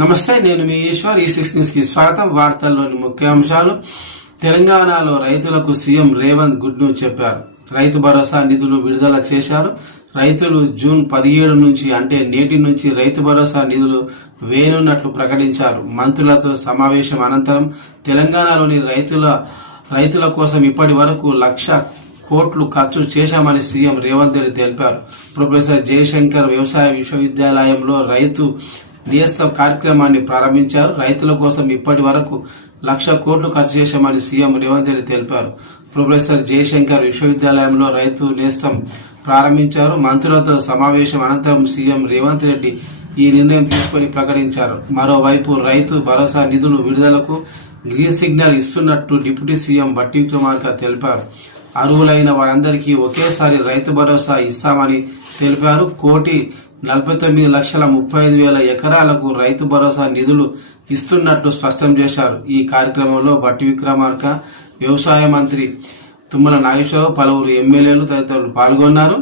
నమస్తే, నేను మీ ఈశ్వర్. ఈ6 న్యూస్ కి స్వాగతం. వార్తల్లోని ముఖ్యాంశాలు. తెలంగాణలో రైతులకు సీఎం రేవంత్ గుడ్ న్యూస్ చెప్పారు. రైతు భరోసా నిధులు విడుదల చేశారు. రైతులు జూన్ 17 నుంచి అంటే నేటి నుంచి రైతు భరోసా నిధులు వేయనున్నట్లు ప్రకటించారు. మంత్రులతో సమావేశం అనంతరం తెలంగాణలోని రైతుల కోసం ఇప్పటి వరకు 1,00,000 కోట్లు ఖర్చు చేశామని సీఎం రేవంత్ రెడ్డి తెలిపారు. ప్రొఫెసర్ జయశంకర్ వ్యవసాయ విశ్వవిద్యాలయంలో రైతు నేస్తం కార్యక్రమాన్ని ప్రారంభించారు. రైతుల కోసం ఇప్పటి వరకు 1,00,000 కోట్లు ఖర్చు చేశామని సీఎం రేవంత్ రెడ్డి తెలిపారు. ప్రొఫెసర్ జయశంకర్ విశ్వవిద్యాలయంలో రైతు నేస్తం ప్రారంభించారు. మంత్రులతో సమావేశం అనంతరం సీఎం రేవంత్ రెడ్డి ఈ నిర్ణయం తీసుకుని ప్రకటించారు. మరోవైపు రైతు భరోసా నిధులు విడుదలకు గ్రీన్ సిగ్నల్ ఇస్తున్నట్టు డిప్యూటీ సీఎం బట్టి విక్రమార్క తెలిపారు. అర్హులైన వారందరికీ ఒకేసారి రైతు భరోసా ఇస్తామని తెలిపారు. 1,49,35,000 ఎకరాలకు రైతు భరోసా నిధులు ఇస్తున్నట్లు స్పష్టం చేశారు. ఈ కార్యక్రమంలో బట్టి విక్రమార్క, వ్యవసాయ మంత్రి తుమ్మల నాగేశ్వరరావు, పలువురు ఎమ్మెల్యేలు తదితరులు పాల్గొన్నారు.